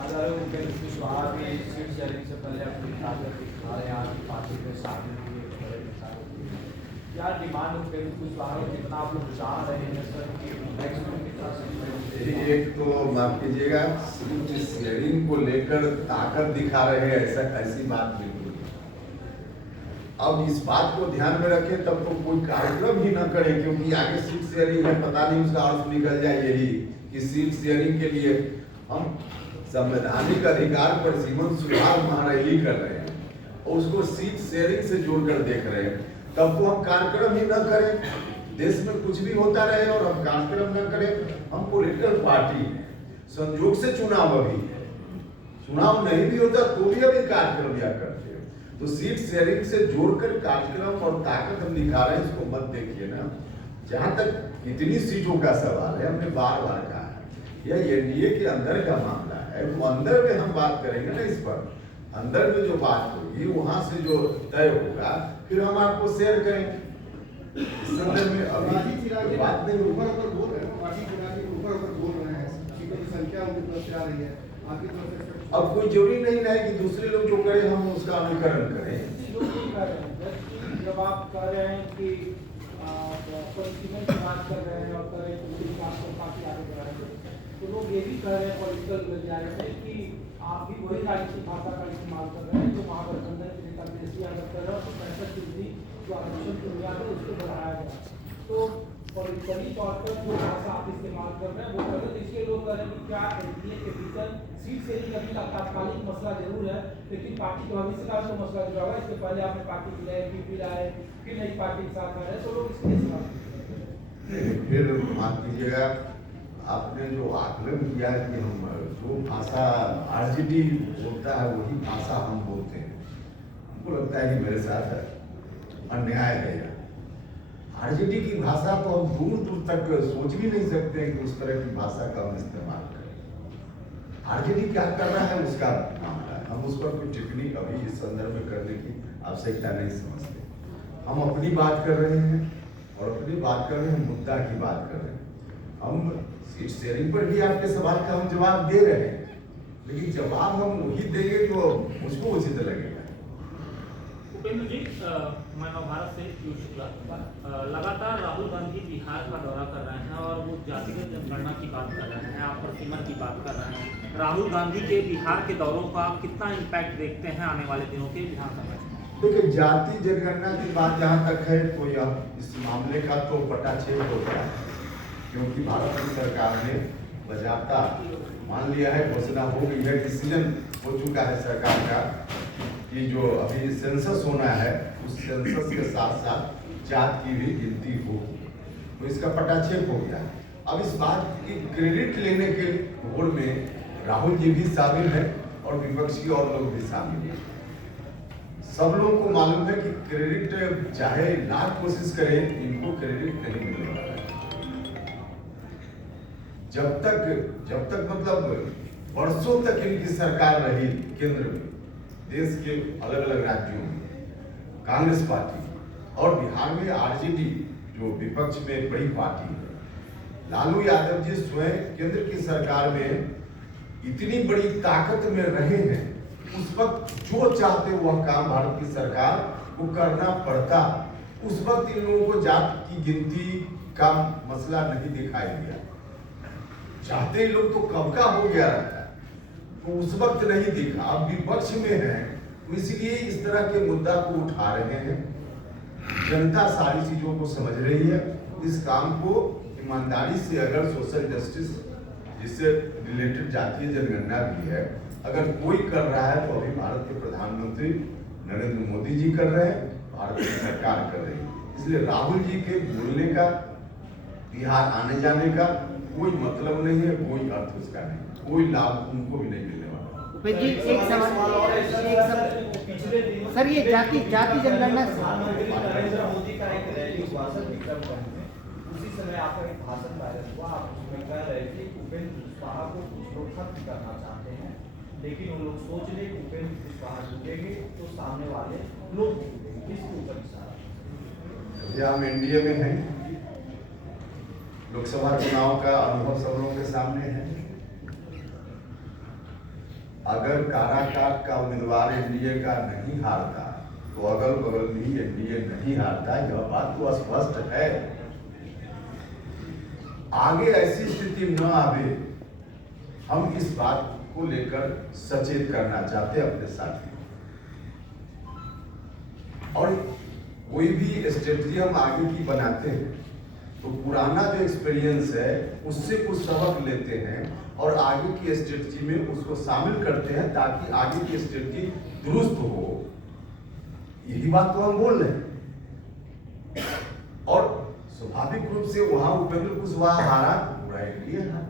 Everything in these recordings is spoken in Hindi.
अगर उपेंद्र कुशवाहा भी सीट शेयरिंग से पहले अपनी ताकत दिखा रहे हैं आपकी पार्टी में शामिल हुए बड़े नेताओं की, क्या डिमांड उपेंद्र कुशवाहा को कितना आप लोग जान रहे हैं सर कि नेक्स्ट में कितना सीट एक तो माफ कीजिएगा, सीट शेयरिंग को लेकर ताकत दिखा रहे हैं ऐसी बात बिल्कुल नहीं। अब इस बात को ध्यान में रखें तब तो कोई कार्यक्रम ही न करें, क्योंकि आगे सीट शेयरिंग है, पता नहीं उसका अर्थ निकल जाए यही कि सीट शेयरिंग के लिए हम संवैधानिक अधिकार पर जीवन सुधार महारैली कर रहे हैं और उसको सीट शेयरिंग से जोड़कर देख रहे हैं, तब तो हम कार्यक्रम ही न करें। देश में कुछ भी होता रहे और हम कार्यक्रम न करें। हम पॉलिटिकल पार्टी हैं, संयोग से चुनाव अभी है, चुनाव नहीं भी होता तो भी अभी कार्यक्रम या करते हैं। तो सीट शेयरिंग से जोड़कर कार्यक्रम और ताकत हम दिखा रहे हैं, इसको मत देखिए ना। जहां तक कितनी सीटों का सवाल है, हमने बार बार कहा है यह एनडीए के अंदर का मामला है, वो अंदर में हम बात करेंगे ना। इस पर अंदर में जो बात होगी वहां से जो तय होगा फिर हम आपको शेयर करेंगे। इस संदर्भ में अभी बात नहीं ऊपर बोल रहे हैं, पार्टी ऊपर बोल रहे हैं, सीटों की संख्या उनकी तरफ से आ रही है, आपकी तरफ से। अब कोई जरूरी नहीं है कि दूसरे लोग जो करें हम उसका अनुकरण करें। जब आप कह रहे हैं कि पॉलिटिकल की बात कर रहे हैं और कर रहे हैं पार्टी आगे बढ़ा रहे हैं, तो लोग ये भी कह रहे हैं पॉलिटिकल जाने में कि आप भी वही राजनीतिक भाषा का इस्तेमाल कर रहे हैं जो महागठबंधन के नेता देशी अगर कर रहे हो तो 65% जो आरक्षण की बुनियाद है उसको बढ़ाया गया। तो पॉलिटिकली तौर पर जो भाषा आप इस्तेमाल कर रहे हैं वो कर रहे हैं, इसलिए लोग कह रहे हैं कि क्या एनडीए के भीतर सीट शेयरिंग अभी तात्कालिक मसला जरूर है, लेकिन पार्टी के भविष्य का तो मसला जुड़ा हुआ है। इसके पहले आपने पार्टी की लाए, पीपी लाए, फिर नई पार्टी के साथ आए, तो लोग इसके सवाल फिर माफ कीजिएगा, आपने जो आकलन किया कि हम जो भाषा आरजेडी बोलता है वही भाषा हम बोलते हैं, हमको लगता है कि मेरे साथ अन्याय है। आरजेडी की भाषा तो हम दूर दूर तक सोच भी नहीं सकते हैं कि उस तरह की भाषा का हम इस्तेमाल करें। आरजेडी क्या कर रहा है उसका मामला है, हम उस पर कोई टिप्पणी अभी इस संदर्भ में करने की आवश्यकता नहीं समझते। हम अपनी बात कर रहे हैं और अपनी बात कर रहे हैं, मुद्दा की बात कर रहे हैं। हम सीट शेयरिंग पर भी आपके सवाल का हम जवाब दे रहे हैं, लेकिन जवाब हम वही देंगे तो मुझको उचित लगेगा। उपेंद्र जी, मैं नवभारत से पीयूष शुक्ला। लगातार राहुल गांधी बिहार का दौरा कर रहे हैं और वो जातिगत जनगणना की बात कर रहे हैं, आप प्रसीमन की बात कर रहे हैं। राहुल गांधी के बिहार के दौरों का कितना इम्पैक्ट देखते हैं आने वाले दिनों के विधानसभा में? देखिए, जाति जनगणना की बात जहाँ तक है तो यह इस मामले का तो पटाक्षेप हो गया, क्योंकि भारत की सरकार ने बजाता मान लिया है, घोषणा हो गई है, डिसीजन हो चुका है सरकार का कि जो अभी सेंसस होना है उस सेंसस के साथ साथ जात की भी गिनती होगी, तो इसका पटाक्षेप हो गया। अब इस बात की क्रेडिट लेने के होड़ में राहुल जी भी शामिल है और विपक्षी और लोग भी शामिल हैं। सब लोगों को मालूम है कि क्रेडिट चाहे लाख कोशिश करें, इनको क्रेडिट नहीं मिलने वाला है। जब तक मतलब वर्षों तक इनकी सरकार रही केंद्र में, देश के अलग अलग राज्यों में कांग्रेस पार्टी और बिहार में आरजेडी जो विपक्ष में बड़ी पार्टी है, लालू यादव जी स्वयं केंद्र की सरकार में इतनी बड़ी ताकत में रहे हैं, उस वक्त जो चाहते वह काम भारत की सरकार को करना पड़ता। उस वक्त इन लोगों को जात की गिनती का मसला नहीं दिखाई दिया, चाहते लोग तो कब का हो गया रहता, तो उस वक्त नहीं दिखा। अब विपक्ष में है तो इसलिए इस तरह के मुद्दा को उठा रहे हैं। जनता सारी चीजों को समझ रही है। इस काम को ईमानदारी से अगर सोशल जस्टिस जिससे रिलेटेड जातीय जनगणना भी है, अगर कोई कर रहा है तो अभी भारत के प्रधानमंत्री नरेंद्र मोदी जी कर रहे हैं, भारत की सरकार कर रही है। इसलिए राहुल जी के बोलने का, बिहार आने जाने का कोई मतलब नहीं है, कोई अर्थ उसका नहीं, कोई लाभ उनको भी नहीं मिलने वाला। जी एक सवाल सर, ये जाति जनगणना नरेंद्र मोदी का एक रैली हुआ सर विक्रमगंज में, उसी समय आपका एक भाषण वायरल हुआ, आप उसमें कह रहे थे उपेंद्र कुशवाहा को कुछ लोग खत्म करना चाहते हैं, लेकिन वो लोग सोच ले उपेंद्र कुशवाहा जुटेंगे तो सामने वाले लोग जुटेंगे, किसके ऊपर इशारा? हम एनडीए में हैं, लोकसभा चुनाव का अनुभव सब लोगों के सामने है। अगर काराकाट का उम्मीदवार एनडीए का नहीं हारता तो अगल बगल भी एनडीए नहीं हारता, यह बात तो स्पष्ट है। आगे ऐसी स्थिति न आवे, हम इस बात को लेकर सचेत करना चाहते हैं अपने साथी। और कोई भी स्ट्रेटजी हम आगे की बनाते हैं तो पुराना जो एक्सपीरियंस है उससे कुछ सबक लेते हैं और आगे की स्ट्रेटजी में उसको शामिल करते हैं ताकि आगे की स्ट्रेटजी दुरुस्त हो। यही बात तो हम बोल रहे हैं। और स्वाभाविक रूप से वहां उपेंद्र कुशवाहा हारा, पूरा एनडीए हारा।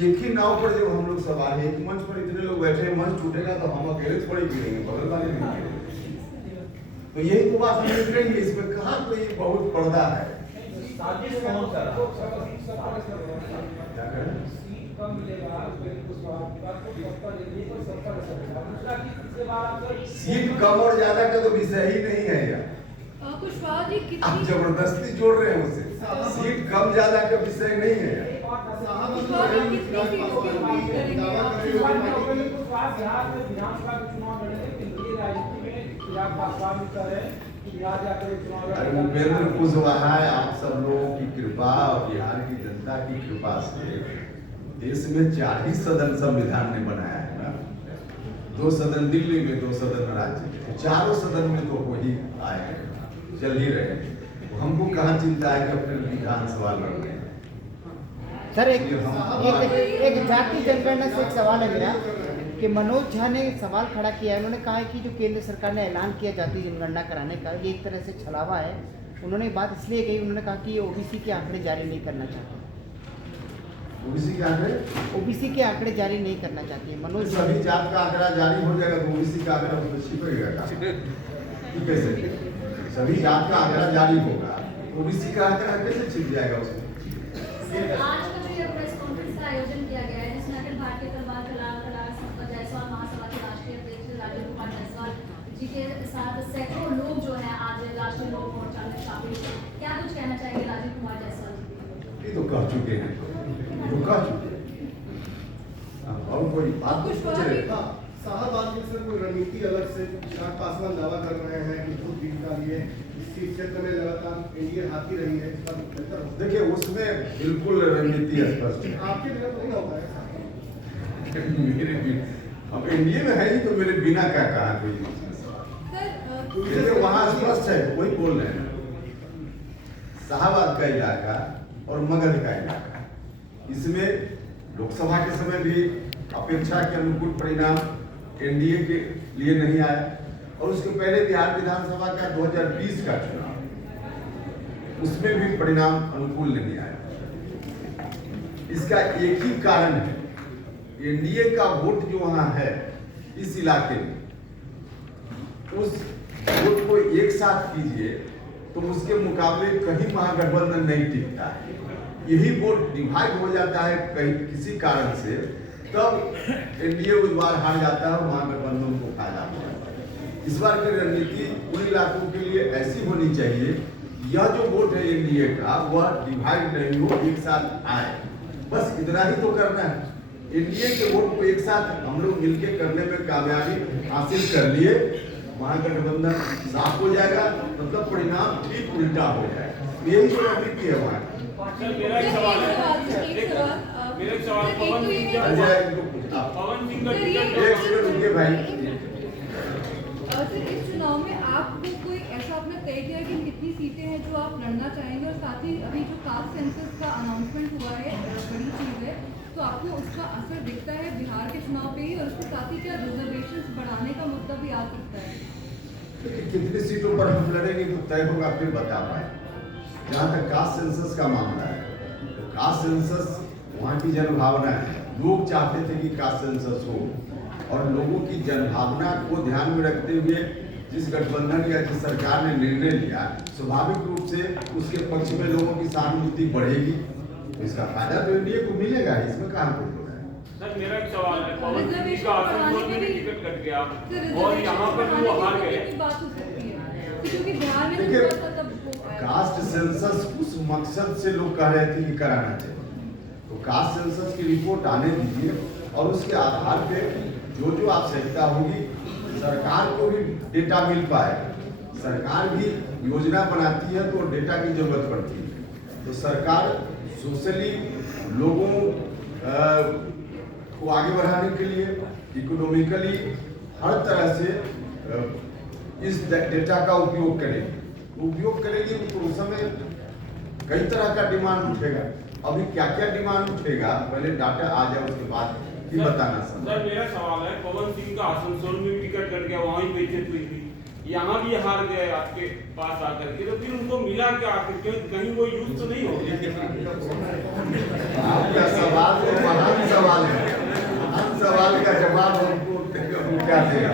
एक ही नाव पर जब हम लोग सवार हैं, एक मंच पर इतने लोग बैठे हैं, मंच टूटेगा तो हम अकेले थोड़ी गिरेंगे, बगल वाले नहीं गिरेंगे। तो यही तो बात हम देख रही है, इसमें कहाँ कोई बहुत पर्दा है। साजिश कौन कर रहा है? सीट कम मिलेगा सीट कम और ज्यादा का तो विषय ही नहीं है यार। कुशवाहा जी आप कितनी जबरदस्ती जोड़ रहे हैं उसे। सीट कम ज्यादा का विषय नहीं है यार। बिहार में विधानसभा के चुनाव लड़ेंगे, केंद्रीय राजनीति में चिराग पासवान भी कर रहे हैं कि बिहार जाकर चुनाव अरे लड़ेंगे। उपेंद्र कुशवाहा, आप सब लोगों की कृपा और बिहार की जनता की कृपा से देश में 4 ही सदन संविधान ने बनाया है ना। 2 सदन दिल्ली में, 2 सदन राज्य में, चारों सदन में तो वही आए हैं, चल ही रहे हैं। तो हमको कहाँ चिंता है कि अपने विधानसभा लड़ रहे हैं। सर एक जाति जनगणना से एक सवाल है मेरा कि मनोज झा ने सवाल खड़ा किया है। उन्होंने कहा है कि जो केंद्र सरकार ने ऐलान किया जाति जनगणना कराने का, ये एक तरह से छलावा है। उन्होंने बात इसलिए कही, उन्होंने कहा कि ये ओबीसी के आंकड़े जारी नहीं करना चाहते। ओबीसी के आंकड़े? ओबीसी के आंकड़े जारी नहीं करना चाहती है मनोज झा। सभी जात का आंकड़ा जारी हो जाएगा तो ओबीसी का आंकड़ा उसमें छिपेगा कैसे? सभी जात का आंकड़ा जारी होगा, ओबीसी का आंकड़ा कैसे छिप जाएगा उसमें? आज का जो ये प्रेस कॉन्फ्रेंस का आयोजन किया गया है, जिसमें अखिल भारतीय तलवार कला जायसवाल महासभा के राष्ट्रीय अध्यक्ष राजीव कुमार जायसवाल जी के साथ सैकड़ों लोग जो है आज राष्ट्रीय लोक मोर्चा में शामिल हुए। क्या कुछ कहना चाहेंगे राजीव कुमार जायसवाल जी? ये तो कह चुके हैं, तो कह चुके हैं। और कोई बात पूछ रहे हैं? शाहबाद में सर कोई रणनीति अलग से चिराग पासवान दावा कर रहे हैं कि खुद जीत का लिए इस क्षेत्र में लगातार एनडीए हाथी रही है, इसका बेहतर हो। देखिए उसमें बिल्कुल रणनीति स्पष्ट है। आपके बिना तो नहीं होता है। मेरे बिना, अब एनडीए में है ही तो मेरे बिना क्या कहा कोई। सर वहाँ स्पष्ट है, वही बोल रहे हैं। शाहबाद का इलाका और मगध का इलाका, इसमें लोकसभा के समय भी अपेक्षा के अनुकूल परिणाम एनडीए के लिए नहीं आया और उसके पहले बिहार विधानसभा का 2020 का चुनाव, उसमें भी परिणाम अनुकूल नहीं आया। इसका एक ही कारण है, एनडीए का वोट जो वहां है इस इलाके में, उस वोट को एक साथ कीजिए तो उसके मुकाबले कहीं महागठबंधन नहीं टिकता है। यही वोट डिवाइड हो जाता है कहीं किसी कारण से, तब एनडीए उम्मीदवार हार जाता है और महागठबंधन को फायदा होता है। इस बार की रणनीति उन इलाकों के लिए ऐसी होनी चाहिए, यह जो वोट है एनडीए का वह डिवाइड नहीं हो, एक साथ आए, बस इतना ही तो करना है। एनडीए के वोट को एक साथ हम लोग मिलकर करने में कामयाबी हासिल कर लिए, महागठबंधन साफ हो जाएगा, मतलब परिणाम ठीक उल्टा हो जाएगा। यही जो रणनीति है वहाँ। मेरा एक सवाल पवन सिंह का एक सेकंड रुकिए भाई। सर इस चुनाव में आपको कोई ऐसा आपने तय किया कि कितनी सीटें हैं जो आप लड़ना चाहेंगे, और साथ ही अभी जो कास्ट सेंसस का अनाउंसमेंट हुआ है, बड़ी चीज़ है, तो आपको उसका असर दिखता है बिहार के चुनाव पे ही, और उसके साथ ही क्या रिजर्वेशन बढ़ाने का मुद्दा भी आ सकता है? कितनी सीटों पर हम लड़ेंगे तो तय होगा, फिर बता पाए। जहाँ तक कास्ट सेंसस का मामला है, तो कास्ट सेंसस वहाँ की जनभावना है, लोग चाहते थे कि कास्ट सेंसस हो, और लोगों की जनभावना को ध्यान में रखते हुए जिस गठबंधन या जिस सरकार ने निर्णय लिया, स्वाभाविक रूप से उसके पक्ष में लोगों की सहानुभूति बढ़ेगी, तो इसका फायदा तो एनडीए को मिलेगा, इसमें कहाँ कोई हो रहा है। सर मेरा एक सवाल है, पवन सिंह का आसनसोल में टिकट कट गया और यहाँ पर भी वो हार गए। बात हो सकती है क्योंकि बिहार में देखिए, जब हुआ था तब वो आया। कास्ट सेंसस उस मकसद से लोग कह रहे थे कि कराना चाहिए, तो कास्ट सेंसस की रिपोर्ट आने दीजिए और उसके आधार पे जो जो आवश्यकता होगी सरकार को भी डेटा मिल पाए। सरकार भी योजना बनाती है तो डेटा की जरूरत पड़ती है, तो सरकार सोशली लोगों को आगे बढ़ाने के लिए इकोनॉमिकली हर तरह से इस डेटा का उपयोग करेगी तो उस समय कई तरह का डिमांड उठेगा। अभी क्या क्या डिमांड उठेगा पहले डाटा आ जाए उसके बाद ही बताना। सर मेरा सवाल है, पवन सिंह का आसनसोल में भी टिकट कट गया, वहाँ ही बेइज्जत हुई थी, यहाँ भी हार गए आपके पास आकर के, तो फिर उनको मिला क्या आखिर? क्यों कहीं वो यूज तो नहीं हो गया? आपका सवाल तो महान सवाल है, महान सवाल का जवाब हमको क्या देगा?